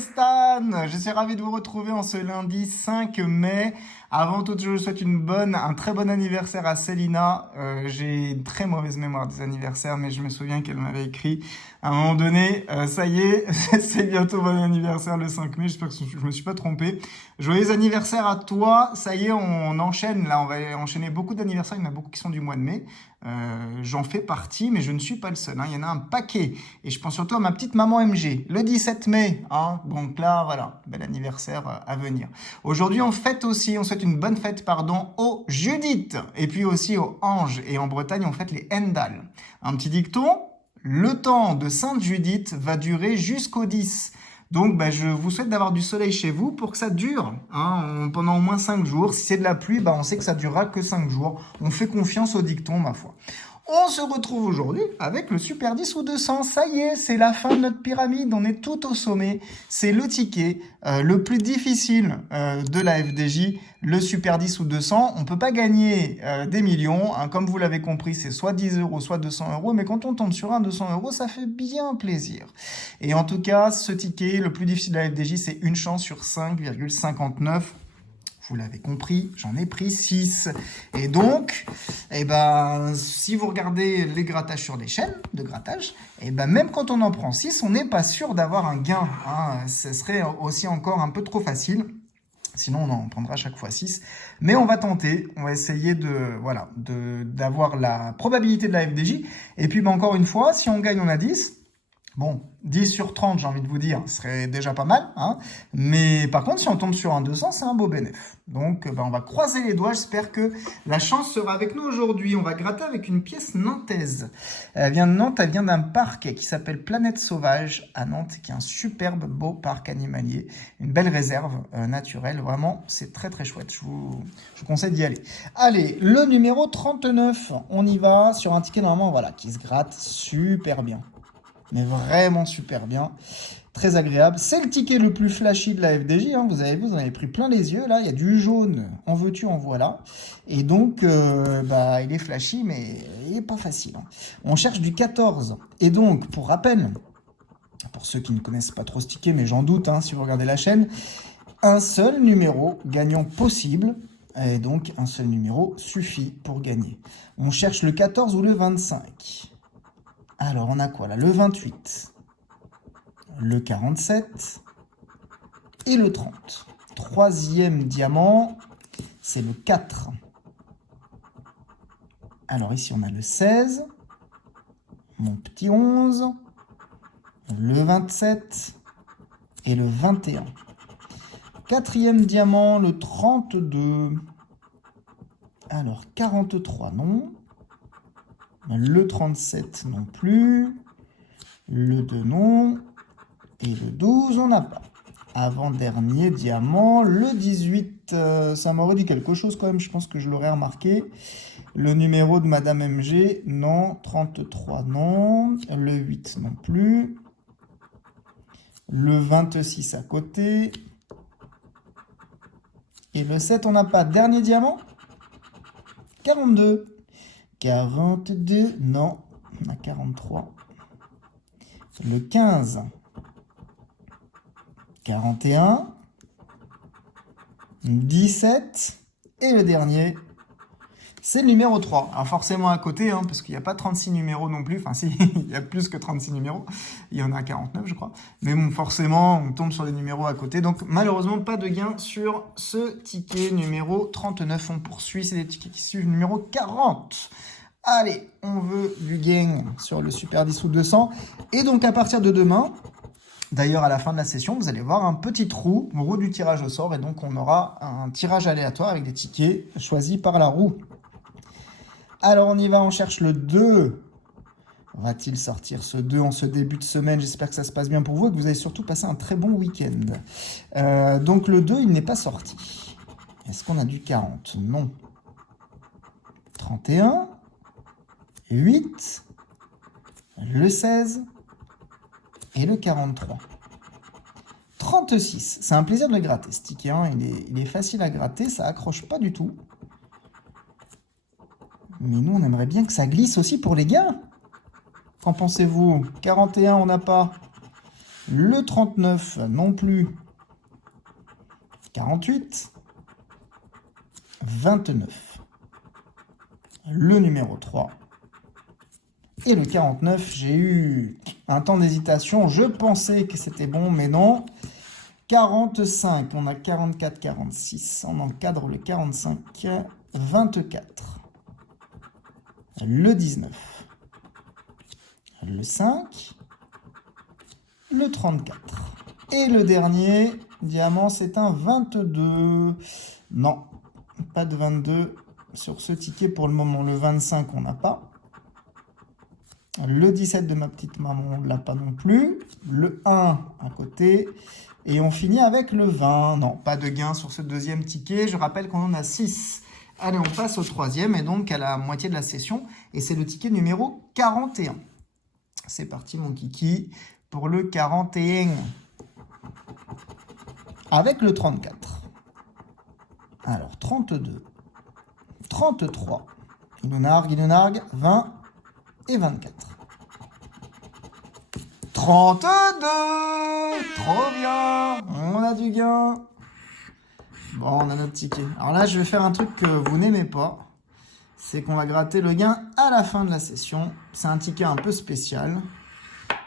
Stan, je suis ravi de vous retrouver en ce lundi 5 mai. Avant toute chose, je souhaite un très bon anniversaire à Célina. J'ai une très mauvaise mémoire des anniversaires, mais je me souviens qu'elle m'avait écrit à un moment donné, ça y est, c'est bientôt bon anniversaire le 5 mai, j'espère que je me suis pas trompé. Joyeux anniversaire à toi, ça y est, on enchaîne, là on va enchaîner beaucoup d'anniversaires, il y en a beaucoup qui sont du mois de mai. J'en fais partie, mais je ne suis pas le seul, hein. Il y en a un paquet. Et je pense surtout à ma petite maman MG, le 17 mai. Hein. Donc là, voilà, bel anniversaire à venir. Aujourd'hui, on souhaite une bonne fête, aux Judith. Et puis aussi aux Anges. Et en Bretagne, on fête les Hendal. Un petit dicton, le temps de Sainte Judith va durer jusqu'au 10. Donc, je vous souhaite d'avoir du soleil chez vous pour que ça dure pendant au moins 5 jours. Si c'est de la pluie, on sait que ça durera que 5 jours. On fait confiance au dicton, ma foi. On se retrouve aujourd'hui avec le Super 10 ou 200. Ça y est, c'est la fin de notre pyramide. On est tout au sommet. C'est le ticket le plus difficile de la FDJ, le Super 10 ou 200. On ne peut pas gagner des millions. Hein. Comme vous l'avez compris, c'est soit 10 euros, soit 200 euros. Mais quand on tombe sur un 200 euros, ça fait bien plaisir. Et en tout cas, ce ticket, le plus difficile de la FDJ, c'est une chance sur 5,59. Vous l'avez compris, j'en ai pris 6. Et donc, si vous regardez les grattages sur les chaînes de grattage, même quand on en prend 6, on n'est pas sûr d'avoir un gain. Hein. Ce serait aussi encore un peu trop facile. Sinon, on en prendra chaque fois 6. Mais on va tenter, on va essayer d'avoir la probabilité de la FDJ. Et puis, encore une fois, si on gagne, on a 10. Bon, 10 sur 30, j'ai envie de vous dire, ce serait déjà pas mal. Hein. Mais par contre, si on tombe sur un 200, c'est un beau bénéfice. Donc, on va croiser les doigts. J'espère que la chance sera avec nous aujourd'hui. On va gratter avec une pièce nantaise. Elle vient de Nantes, elle vient d'un parc qui s'appelle Planète Sauvage à Nantes, qui est un superbe, beau parc animalier. Une belle réserve naturelle. Vraiment, c'est très, très chouette. Je vous conseille d'y aller. Allez, le numéro 39. On y va sur un ticket normalement, qui se gratte super bien. Mais vraiment super bien, très agréable. C'est le ticket le plus flashy de la FDJ, hein. Vous en avez pris plein les yeux, là, il y a du jaune, en veux-tu, en voilà. Et donc, il est flashy, mais il n'est pas facile. Hein. On cherche du 14. Et donc, pour rappel, pour ceux qui ne connaissent pas trop ce ticket, mais j'en doute, hein, si vous regardez la chaîne, un seul numéro gagnant possible, et donc un seul numéro suffit pour gagner. On cherche le 14 ou le 25. Alors, on a quoi là? Le 28, le 47 et le 30. Troisième diamant, c'est le 4. Alors ici, on a le 16, mon petit 11, le 27 et le 21. Quatrième diamant, le 32. Alors, 43, non. Le 37 non plus, le 2 non, et le 12 on n'a pas. Avant-dernier diamant, le 18, ça m'aurait dit quelque chose quand même, je pense que je l'aurais remarqué. Le numéro de Madame MG, non, 33 non, le 8 non plus, le 26 à côté, et le 7 on n'a pas. Dernier diamant, 42. 42, non, on a 43. Le 15, 41, 17, et le dernier, c'est le numéro 3. Alors forcément à côté, parce qu'il n'y a pas 36 numéros non plus, enfin si, il y a plus que 36 numéros, il y en a 49 je crois, mais bon, forcément, on tombe sur des numéros à côté, donc malheureusement, pas de gain sur ce ticket numéro 39, on poursuit, c'est des tickets qui suivent le numéro 40. Allez, on veut du gain sur le Super 10 ou 200. Et donc, à partir de demain, d'ailleurs, à la fin de la session, vous allez voir un petit roue du tirage au sort. Et donc, on aura un tirage aléatoire avec des tickets choisis par la roue. Alors, on y va, on cherche le 2. Va-t-il sortir ce 2 en ce début de semaine? J'espère que ça se passe bien pour vous et que vous avez surtout passé un très bon week-end. Donc, le 2, il n'est pas sorti. Est-ce qu'on a du 40? Non. 31. 8, le 16 et le 43. 36, c'est un plaisir de le gratter ce ticket, hein. Il est facile à gratter, ça accroche pas du tout. Mais nous, on aimerait bien que ça glisse aussi pour les gains. Qu'en pensez-vous? 41, on n'a pas. Le 39 non plus. 48. 29. Le numéro 3. Et le 49, j'ai eu un temps d'hésitation. Je pensais que c'était bon, mais non. 45, on a 44, 46. On encadre le 45. 24. Le 19. Le 5. Le 34. Et le dernier diamant, c'est un 22. Non, pas de 22 sur ce ticket pour le moment. Le 25, on n'a pas. Le 17 de ma petite maman, on ne l'a pas non plus. Le 1 à côté. Et on finit avec le 20. Non, pas de gain sur ce deuxième ticket. Je rappelle qu'on en a 6. Allez, on passe au troisième et donc à la moitié de la session. Et c'est le ticket numéro 41. C'est parti, mon kiki, pour le 41. Avec le 34. Alors, 32. 33. Il nous nargue. 20 et 24. 32. Trop bien. On a du gain. Bon, on a notre ticket. Alors là, je vais faire un truc que vous n'aimez pas. C'est qu'on va gratter le gain à la fin de la session. C'est un ticket un peu spécial.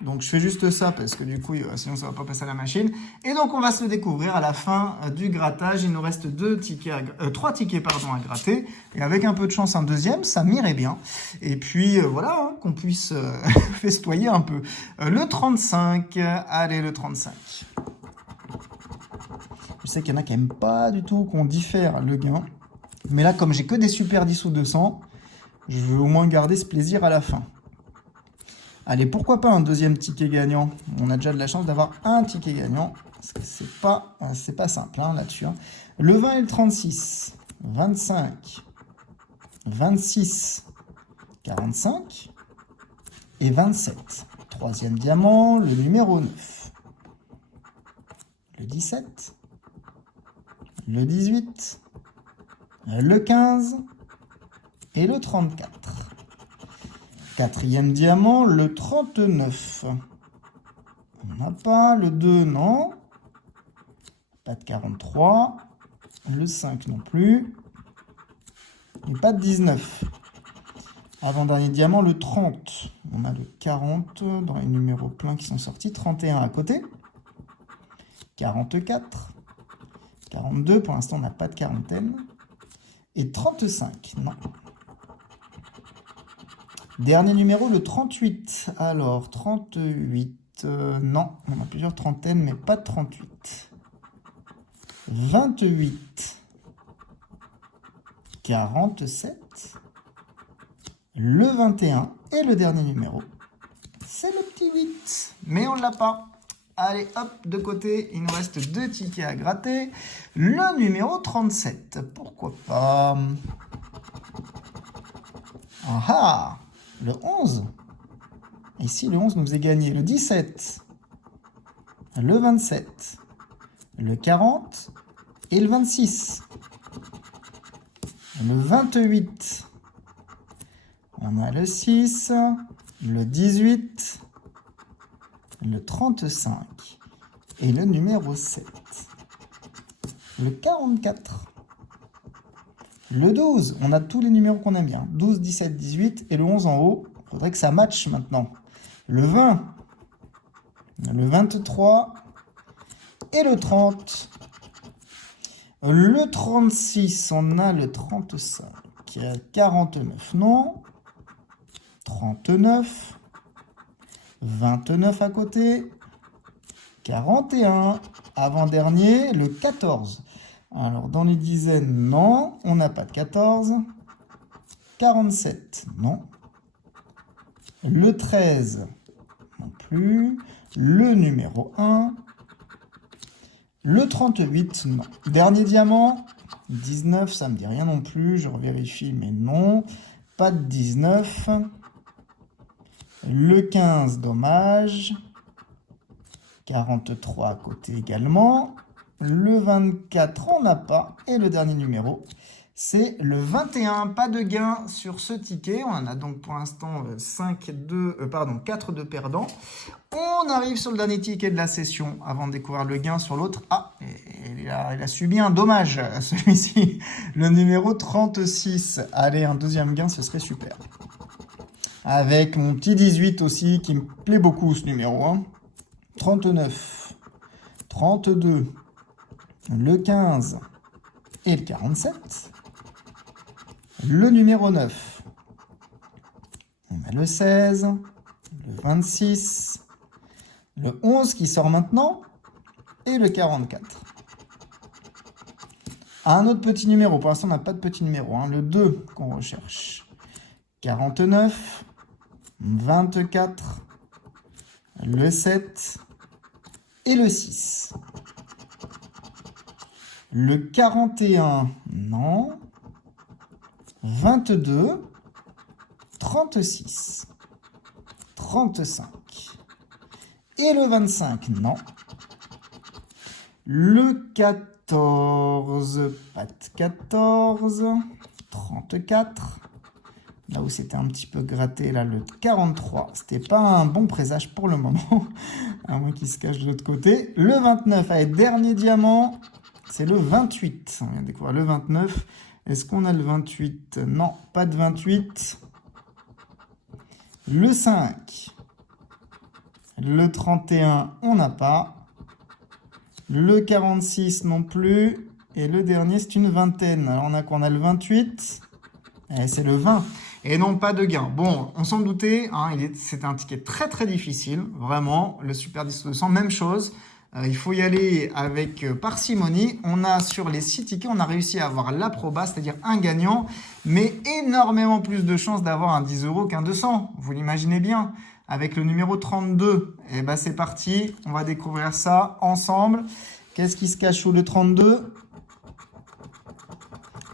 Donc, je fais juste ça parce que du coup, sinon, ça ne va pas passer à la machine. Et donc, on va se le découvrir à la fin du grattage. Il nous reste 3 tickets à gratter. Et avec un peu de chance, un deuxième, ça m'irait bien. Et puis, voilà, hein, qu'on puisse festoyer un peu. Le 35. Allez, le 35. Je sais qu'il y en a qui n'aiment pas du tout qu'on diffère le gain. Mais là, comme j'ai que des super 10 ou 200, je veux au moins garder ce plaisir à la fin. Allez, pourquoi pas un deuxième ticket gagnant? On a déjà de la chance d'avoir un ticket gagnant. Parce que c'est pas simple hein, là-dessus. Hein. Le 20 et le 36. 25. 26. 45. Et 27. Troisième diamant, le numéro 9. Le 17. Le 18. Le 15. Et le 34. Quatrième diamant, le 39. On n'a pas. Le 2, non. Pas de 43. Le 5 non plus. Et pas de 19. Avant-dernier diamant, le 30. On a le 40 dans les numéros pleins qui sont sortis. 31 à côté. 44. 42, pour l'instant, on n'a pas de quarantaine. Et 35, non. Dernier numéro, le 38. Alors, 38, non, on a plusieurs trentaines, mais pas de 38. 28. 47. Le 21. Et le dernier numéro, c'est le petit 8. Mais on ne l'a pas. Allez, hop, de côté, il nous reste 2 tickets à gratter. Le numéro 37, pourquoi pas. Ah ah, le 11. Ici, le 11 nous est gagné. Le 17, le 27, le 40 et le 26. Le 28, on a le 6, le 18, le 35 et le numéro 7. Le 44. Le 12, on a tous les numéros qu'on aime bien. 12, 17, 18 et le 11 en haut. Il faudrait que ça matche maintenant. Le 20, le 23 et le 30. Le 36, on a le 35. 49, non. 39. 29 à côté. 41. Avant-dernier, le 14. Alors, dans les dizaines, non. On n'a pas de 14. 47, non. Le 13, non plus. Le numéro 1. Le 38, non. Dernier diamant, 19, ça ne me dit rien non plus. Je revérifie, mais non. Pas de 19. Le 15, dommage. 43 à côté également. Le 24, on n'a pas. Et le dernier numéro, C'est le 21, pas de gain sur ce ticket. On en a donc pour l'instant 4 de perdants. On arrive sur le dernier ticket de la session avant de découvrir le gain sur l'autre. Ah, il a subi un dommage, celui-ci, le numéro 36. Allez, un deuxième gain, ce serait super. Avec mon petit 18 aussi, qui me plaît beaucoup ce numéro. 39, 32, le 15 et le 47. Le numéro 9, on a le 16, le 26, le 11 qui sort maintenant, et le 44. Un autre petit numéro, pour l'instant on n'a pas de petit numéro, le 2 qu'on recherche. 49, 24, le 7 et le 6. Le 41, non. 22, 36, 35. Et le 25, non. Le 14, pas de 14. 34. Là où c'était un petit peu gratté, là, le 43. C'était pas un bon présage pour le moment. À moins qu'il se cache de l'autre côté. Le 29, allez, dernier diamant. C'est le 28. On vient de découvrir le 29. Est-ce qu'on a le 28? Non, pas de 28. Le 5. Le 31, on n'a pas. Le 46 non plus. Et le dernier, c'est une vingtaine. Alors, on a quoi? On a le 28. Et c'est le 20. Et non, pas de gain. Bon, on s'en doutait. C'était un ticket très, très difficile. Vraiment, le Super 10 200, même chose. Il faut y aller avec parcimonie. On a sur les 6 tickets, on a réussi à avoir l'approba, c'est-à-dire un gagnant, mais énormément plus de chances d'avoir un 10 € qu'un 200. Vous l'imaginez bien. Avec le numéro 32, et ben c'est parti. On va découvrir ça ensemble. Qu'est-ce qui se cache sous le 32?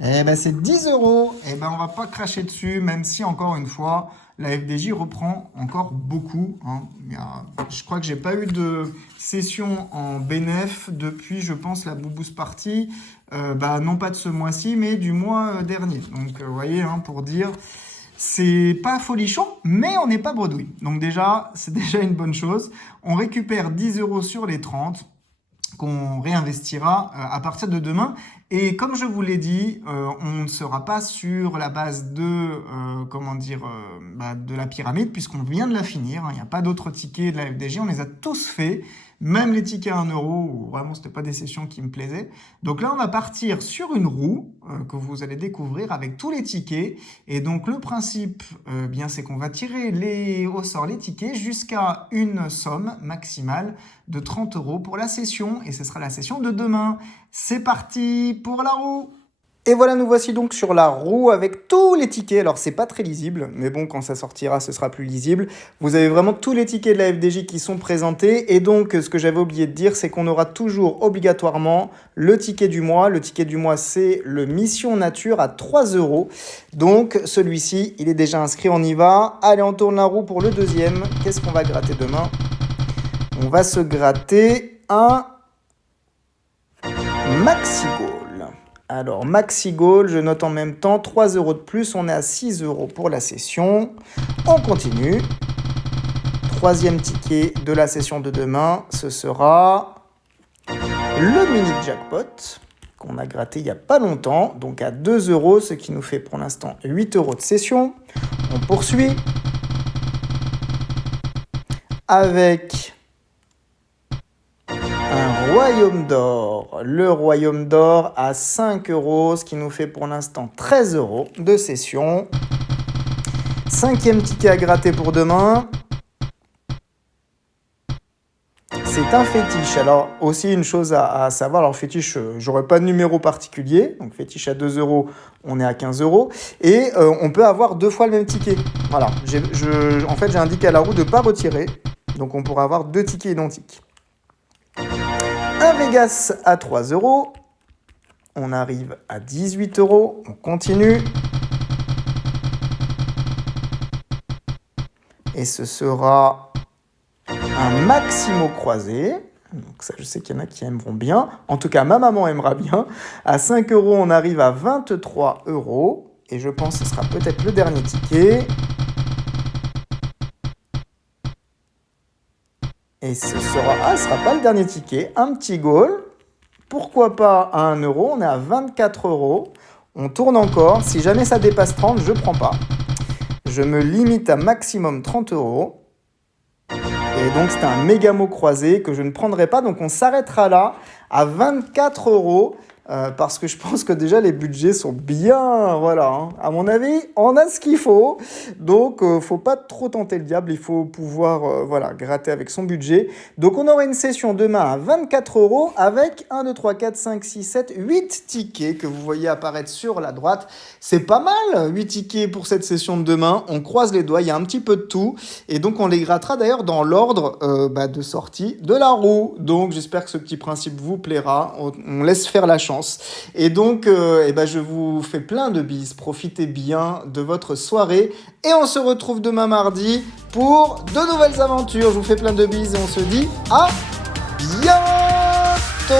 Eh ben c'est 10 €. Eh ben on va pas cracher dessus, même si encore une fois, la FDJ reprend encore beaucoup. Je crois que j'ai pas eu de session en bénéf depuis, je pense, la Boost Party. Non pas de ce mois-ci, mais du mois dernier. Donc vous voyez, pour dire, c'est pas folichon, mais on n'est pas bredouille. Donc déjà, c'est déjà une bonne chose. On récupère 10 € sur les 30 qu'on réinvestira à partir de demain. Et comme je vous l'ai dit, on ne sera pas sur la base de, de la pyramide, puisqu'on vient de la finir. Il n'y a pas d'autres tickets de la FDJ, on les a tous faits. Même les tickets à 1 €, où vraiment c'était pas des sessions qui me plaisaient. Donc là, on va partir sur une roue que vous allez découvrir avec tous les tickets. Et donc le principe, c'est qu'on va tirer au sort les tickets jusqu'à une somme maximale de 30 € pour la session. Et ce sera la session de demain. C'est parti pour la roue! Et voilà, nous voici donc sur la roue avec tous les tickets. Alors, c'est pas très lisible, mais bon, quand ça sortira, ce sera plus lisible. Vous avez vraiment tous les tickets de la FDJ qui sont présentés. Et donc, ce que j'avais oublié de dire, c'est qu'on aura toujours obligatoirement le ticket du mois. Le ticket du mois, c'est le Mission Nature à 3 €. Donc, celui-ci, il est déjà inscrit, on y va. Allez, on tourne la roue pour le deuxième. Qu'est-ce qu'on va gratter demain? On va se gratter un Maxi Goal. Alors, Maxi Goal, je note en même temps 3 € de plus. On est à 6 € pour la session. On continue. Troisième ticket de la session de demain, ce sera le mini jackpot qu'on a gratté il n'y a pas longtemps. Donc à 2 €, ce qui nous fait pour l'instant 8 € de session. On poursuit avec un royaume d'or. Le royaume d'or à 5 €, ce qui nous fait pour l'instant 13 € de session. Cinquième ticket à gratter pour demain. C'est un fétiche. Alors aussi une chose à savoir, alors fétiche, j'aurais pas de numéro particulier. Donc fétiche à 2 €, on est à 15 €. Et on peut avoir 2 fois le même ticket. Voilà, en fait j'ai indiqué à la roue de ne pas retirer. Donc on pourra avoir 2 tickets identiques. Un Vegas à 3 €. On arrive à 18 €. On continue. Et ce sera un Maximo croisé. Donc ça, je sais qu'il y en a qui aimeront bien. En tout cas, ma maman aimera bien. À 5 euros, on arrive à 23 euros. Et je pense que ce sera peut-être le dernier ticket. Et ce sera pas le dernier ticket. Un petit goal. Pourquoi pas à 1 euro? On est à 24 euros. On tourne encore. Si jamais ça dépasse 30, je prends pas. Je me limite à maximum 30 euros. Et donc, c'était un méga mot croisé que je ne prendrai pas. Donc, on s'arrêtera là à 24 euros. Parce que je pense que déjà les budgets sont bien, voilà, hein. À mon avis, on a ce qu'il faut. Donc, faut pas trop tenter le diable. Il faut pouvoir, voilà, gratter avec son budget. Donc, on aura une session demain à 24 euros avec 1, 2, 3, 4, 5, 6, 7, 8 tickets que vous voyez apparaître sur la droite. C'est pas mal, 8 tickets pour cette session de demain. On croise les doigts, il y a un petit peu de tout. Et donc, on les grattera d'ailleurs dans l'ordre de sortie de la roue. Donc, j'espère que ce petit principe vous plaira. On laisse faire la chance. Et donc, je vous fais plein de bises. Profitez bien de votre soirée. Et on se retrouve demain mardi pour de nouvelles aventures. Je vous fais plein de bises et on se dit à bientôt.